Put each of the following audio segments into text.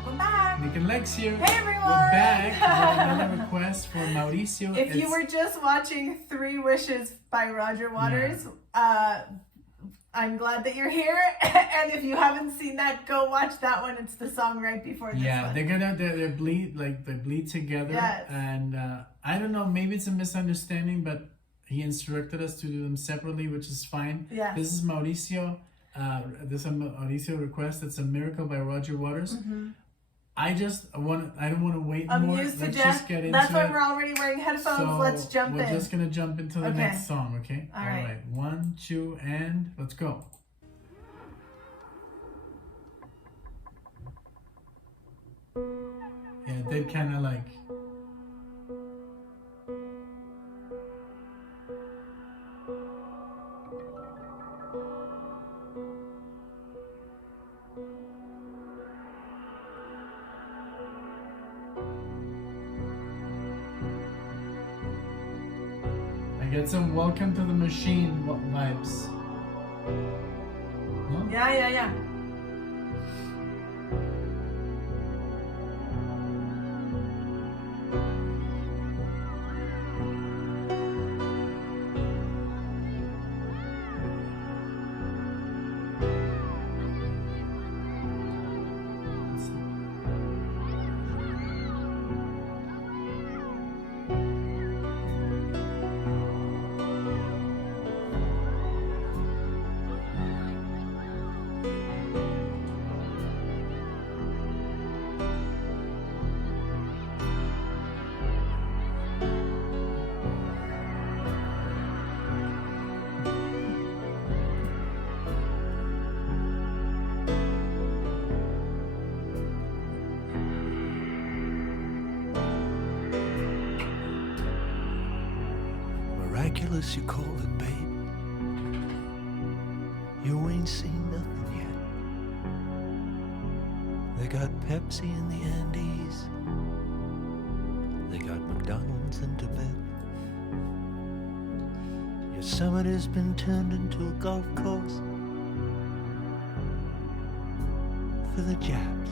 Welcome back. Nick and Lex here. Hey everyone. We're back with another request for Mauricio. If you were just watching 3 Wishes by Roger Waters, I'm glad that you're here. And if you haven't seen that, go watch that one. It's the song right before this one. They bleed together. Yes. And I don't know, maybe it's a misunderstanding, but he instructed us to do them separately, which is fine. Yeah. This is Mauricio. This is a Mauricio request. It's a Miracle by Roger Waters. Mm-hmm. I don't want to wait more. Amused to Let's death. just get into That's why it. we're already wearing headphones. So Let's jump in. We're just gonna jump into the next song, okay? All right. 1, 2, and let's go. Yeah, it did kind of like. I get some Welcome to the Machine vibes. No? Yeah. Miraculous, you call it, babe. You ain't seen nothing yet. They got Pepsi in the Andes. They got McDonald's in Tibet. Yosemite has been turned into a golf course for the Japs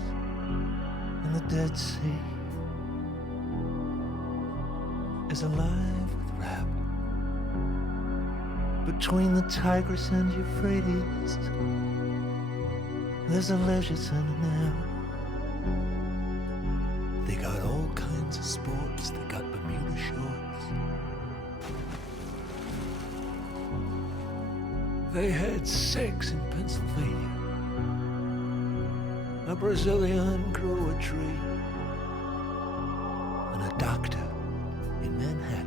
and the Dead Sea is alive with rap. Between the Tigris and Euphrates, there's a leisure center now. They got all kinds of sports. They got Bermuda shorts. They had sex in Pennsylvania. A Brazilian grew a tree. And a doctor in Manhattan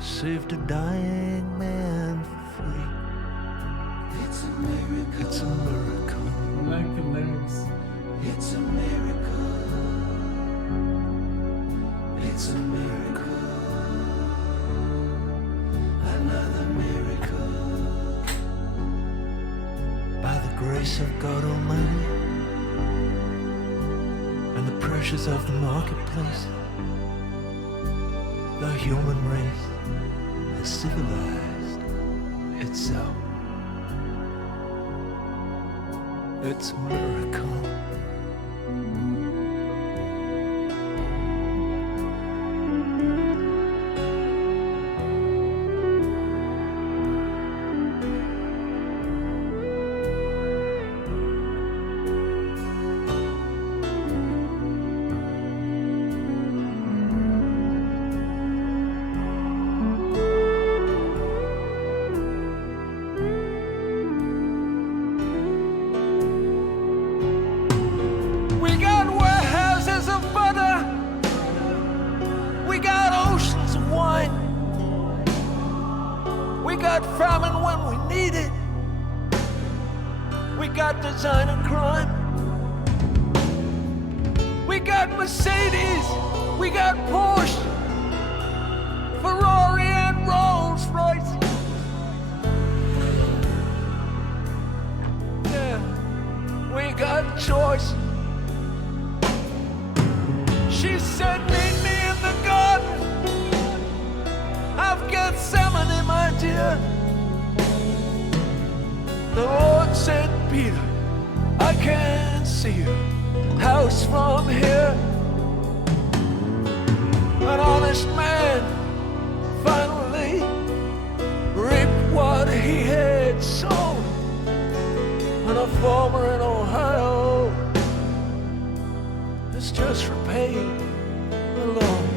saved a dying man for free. It's a miracle. It's a miracle. I like the lyrics. It's a miracle. It's a miracle. Another miracle. By the grace of God Almighty and the pressures of the marketplace, the human race has civilized itself. It's a miracle. Famine when we need it. We got designer crime. We got Mercedes. We got Porsche, Ferrari and Rolls Royce. Yeah, we got choice. She said, meet me in the garden. I've got Gethsemane, my dear. The Lord said, Peter, I can't see you. house from here. An honest man finally reaped what he had sown. And a farmer in Ohio has just repaid the loan.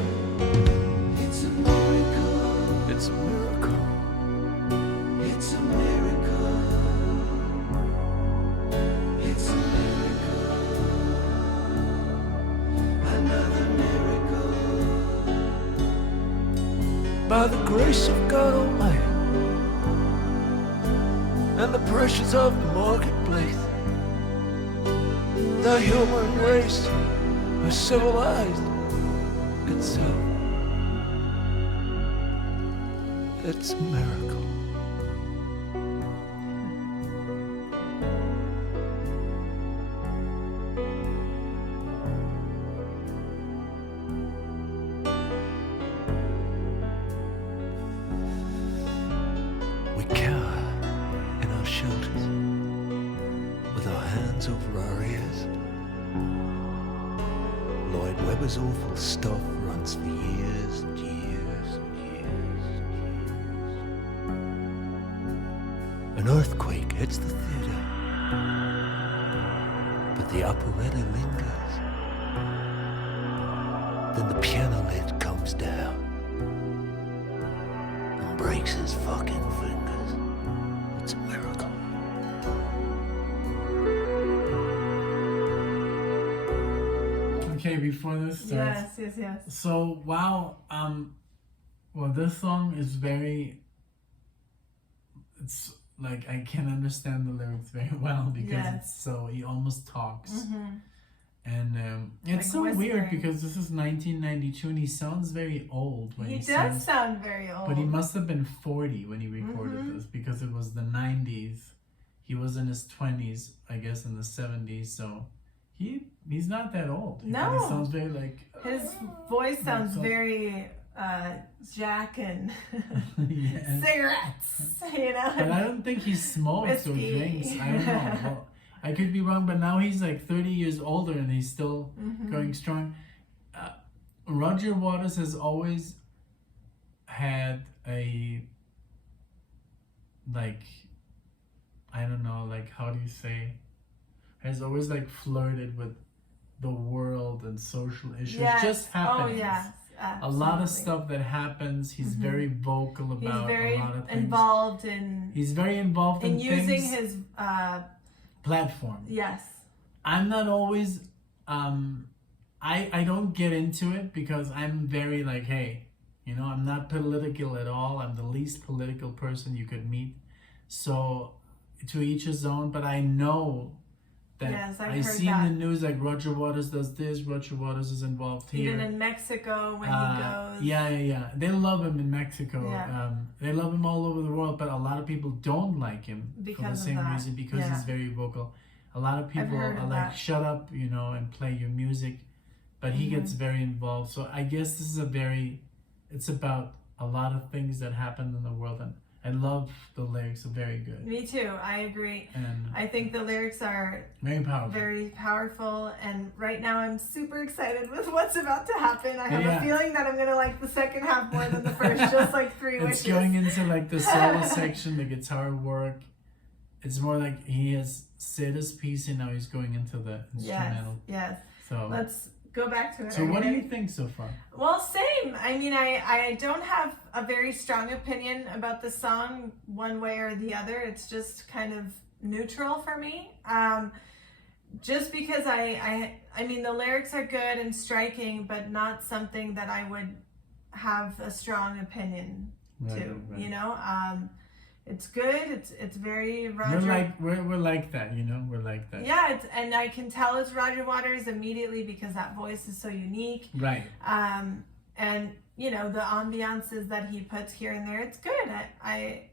It's a miracle. It's a miracle. It's a miracle. It's a miracle. Another miracle. By the grace of God Almighty and the pressures of the marketplace, the human race has civilized itself. It's a miracle. We cower in our shelters with our hands over our ears. Lloyd Webber's awful stuff runs for years and years and years and years. An earthquake hits the theater, but the operetta lingers. Then the piano lid comes down and breaks his fucking fingers. It's a miracle. Okay, before this starts. Yes. So wow, well, this song is very. It's like I can understand the lyrics very well because Yes. it's so he almost talks, Mm-hmm. and it's Like so weird whispering. because this is 1992 and he sounds very old when He he does sings. sound very old. But he must have been 40 when he recorded Mhm. this because it was the 90s. He was in his 20s, I guess, in the 70s. So he's not that old. No. He sounds very like His voice sounds so- very Jack and yeah. cigarettes, you know. But I don't think he smokes or Whiskey. drinks. I don't know. Well, I could be wrong, but now he's like 30 years older and he's still Mhm. going strong. Roger Waters has always had a, like, I don't know, like, how do you say? Has always like flirted with the world and social issues. Yes. Just happenings. Oh yes. A lot of absolutely. stuff that happens. He's Mhm. very vocal He's about very a lot of things. involved in He's very involved in using things. his Platform. yes. I'm not always I don't get into it because I'm very like, hey, you know, I'm not political at all. I'm the least political person you could meet. So to each his own, but I know that Yes, I've I heard see that. in the news like Roger Waters does this, Roger Waters is involved here. Even in Mexico when he goes. Yeah. They love him in Mexico. Yeah. They love him all over the world, but a lot of people don't like him for the Because of same that. reason because Yeah. he's very vocal. A lot of people heard are of like, that. shut up, you know, and play your music. But he gets Mm-hmm. very involved. So I guess this is it's about a lot of things that happen in the world. And I love the lyrics, are very good. Me too. I agree. And I think the lyrics are very powerful. very powerful, and right now I'm super excited with what's about to happen. I have Yeah. a feeling that I'm gonna like the second half more than the first, just like Three It's Wishes. going into like the solo section, the guitar work. It's more like he has said his piece and now he's going into the instrumental. Yes. So Let's go back to it. So Are what do ready? you think so far? Well, same. I mean, I don't have a very strong opinion about the song one way or the other. It's just kind of neutral for me. Just because I mean, the lyrics are good and striking, but not something that I would have a strong opinion to, you know? It's good. It's very Roger. We're like that, you know. We're like that. Yeah, and I can tell it's Roger Waters immediately because that voice is so unique. Right. And you know the ambiances that he puts here and there. It's good. I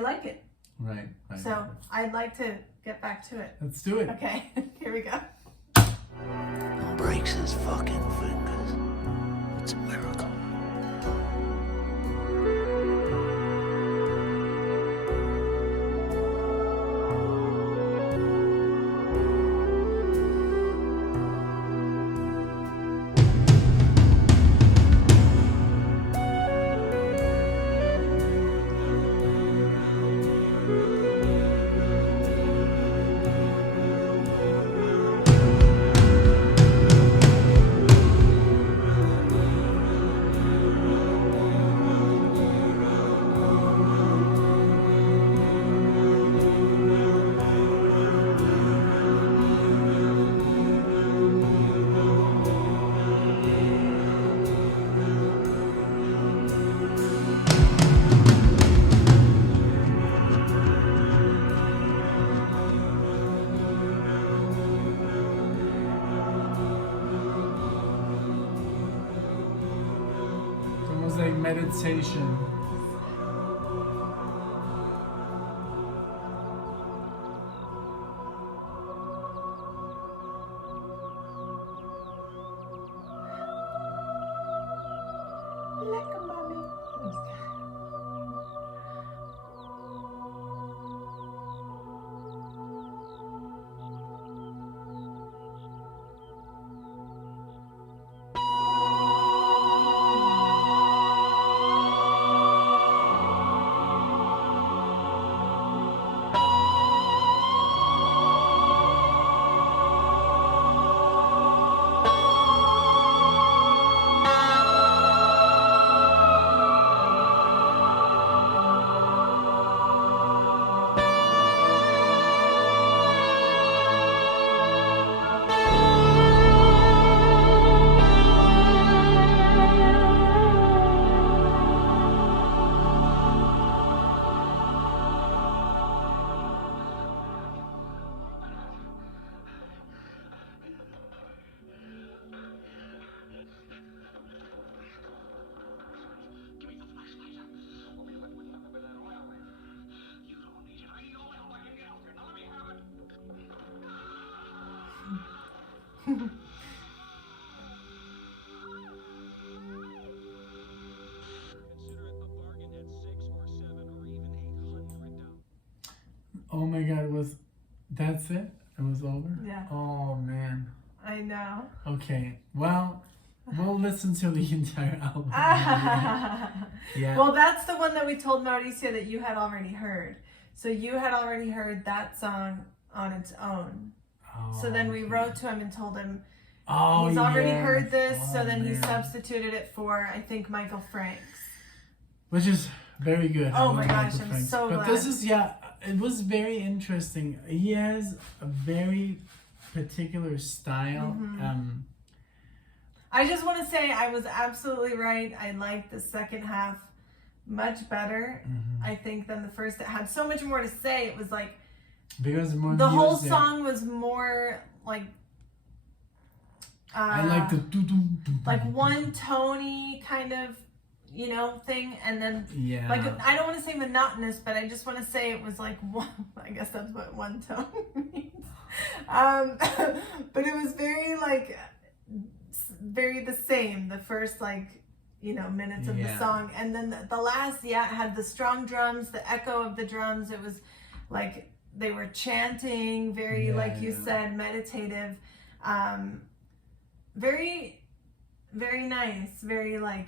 like it. Right. So I'd like to get back to it. Let's do it. Okay, here we go. Breaks his fucking fingers. It's a miracle. invitation. Like a mommy. Oh my God, that's it? It was over? Yeah. Oh man. I know. Okay, well, we'll listen to the entire album. Yeah. Well, that's the one that we told Mauricio that you had already heard. So you had already heard that song on its own. Oh, So then we okay. wrote to him and told him Oh, he's already yes. heard this. Oh, So then he man. substituted it for, I think, Michael Franks. Which is very good. I Oh love my gosh, Michael I'm Franks. so But glad. this is, yeah, it was very interesting. He has a very particular style. Mhm. I just want to say I was absolutely right. I liked the second half much better, I think, than the first. It had so much more to say. It was like because more the whole music. song was more like I like the doo-doo-doo-doo. like one tony kind of, you know, thing, and then Yeah. like I don't want to say monotonous, but I just want to say it was like one. I guess that's what one tone means. But it was very like very the same. The first like, you know, minutes of the Yeah. song, and then the last, yeah, it had the strong drums, the echo of the drums. It was like they were chanting, very like you said, meditative. Very, very nice. Very like.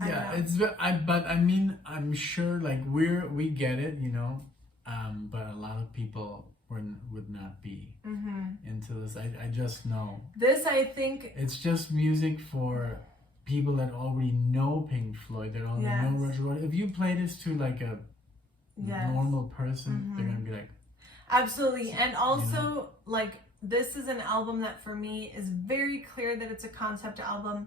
I Yeah, don't know. but I mean, I'm sure like we get it, you know, but a lot of people would not be into this. I just know. This, I think, It's just music for people that already know Pink Floyd, that already know Yes. Roger Waters. If you play this to like a Yes. normal person, they're gonna be like, absolutely. And also, like, this is an album that for me is very clear that it's a concept album.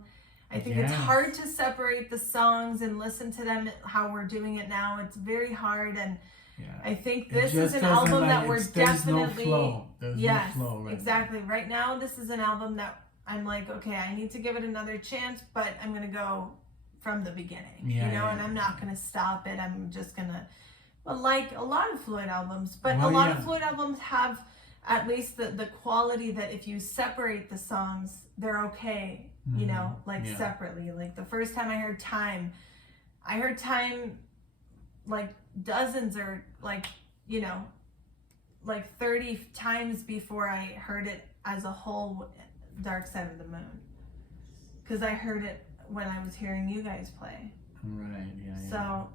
I think it's Yes. hard to separate the songs and listen to them how we're doing it now. It's very hard, and yeah. I think It this just is an doesn't, album like, that we're there's definitely no flow. There's yes, no flow right exactly. Right now, this is an album that I'm like, okay, I need to give it another chance, but I'm gonna go from the beginning, Yeah, you know, yeah, and I'm not gonna stop it. I'm just gonna, well, like a lot of Floyd albums, but Well, a lot yeah. of Floyd albums have at least the quality that if you separate the songs, they're okay, you know, like yeah. separately. Like the first time I heard Time like dozens or like, you know, like 30 times before I heard it as a whole, Dark Side of the Moon. Because I heard it when I was hearing you guys play. Right, yeah. So,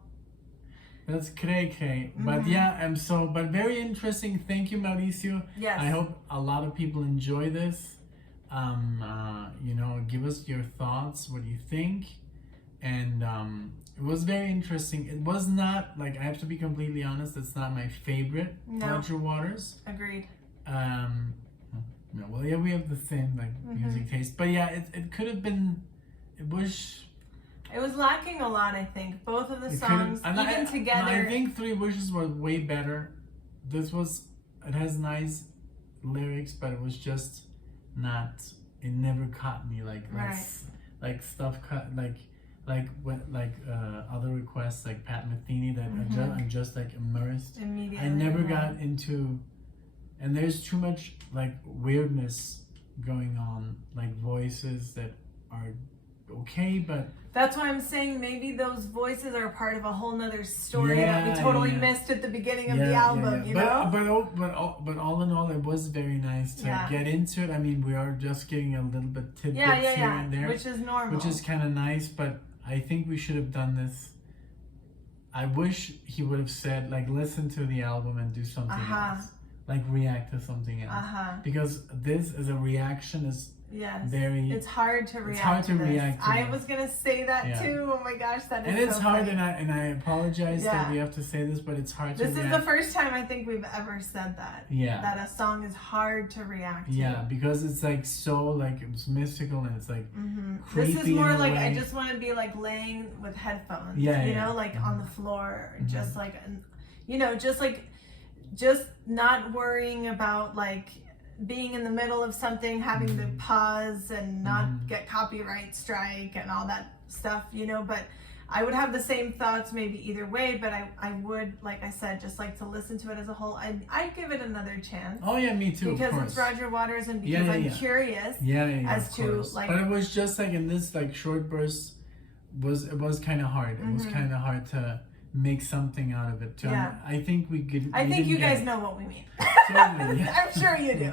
That's cray. But yeah, but very interesting. Thank you, Mauricio. yes. I hope a lot of people enjoy this. You know, give us your thoughts, what you think. And it was very interesting. It was not, like, I have to be completely honest, it's not my favorite Roger Waters. Agreed. No, well, yeah, we have the same, like, music taste. But yeah, it could have been, it was... It was lacking a lot, I think. Both of the It songs, could've- and even together. I think Three Wishes was way better. This was, it has nice lyrics, but it was just not, it never caught me like Right. like stuff cut, like like other requests like Pat Metheny that I'm just like immersed. Immediately. I never got into, and there's too much like weirdness going on, like voices that are okay, but that's why I'm saying maybe those voices are part of a whole nother story that we totally missed at the beginning of the album, you know? But all in all, it was very nice to get into it. I mean, we are just getting a little bit tidbits here and there, which is normal, which is kind of nice. But I think we should have done this. I wish he would have said, like, listen to the album and do something else, like react to something else, because this is a reaction is. Yes. Very. It's hard to react. It's hard to react. I was gonna say that too. Oh my gosh, that is. And it's so hard, funny. and I apologize that we have to say this, but it's hard to react. This is the first time I think we've ever said that. Yeah. That a song is hard to react to. Yeah, because it's like so like it's mystical and it's like creepy. This is more in a like way. I just want to be like laying with headphones. Yeah. You know, like on the floor, just like, you know, just not worrying about like being in the middle of something, having to pause and not get copyright strike and all that stuff, you know. But I would have the same thoughts maybe either way, but I would, like I said, just like to listen to it as a whole. I'd give it another chance. Oh yeah, me too. Because of course. it's Roger Waters and because I'm curious as to like. But it was just like in this like short burst, it was kind of hard. It was kind of hard to make something out of it. I think we could. I think you guys know what we mean. Totally, yeah. I'm sure you do.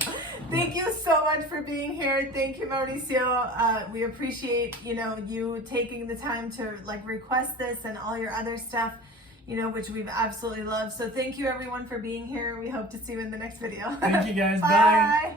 Thank you so much for being here. Thank you, Mauricio. We appreciate, you know, you taking the time to like request this and all your other stuff, you know, which we've absolutely loved. So thank you everyone for being here. We hope to see you in the next video. Thank you guys. Bye. Bye.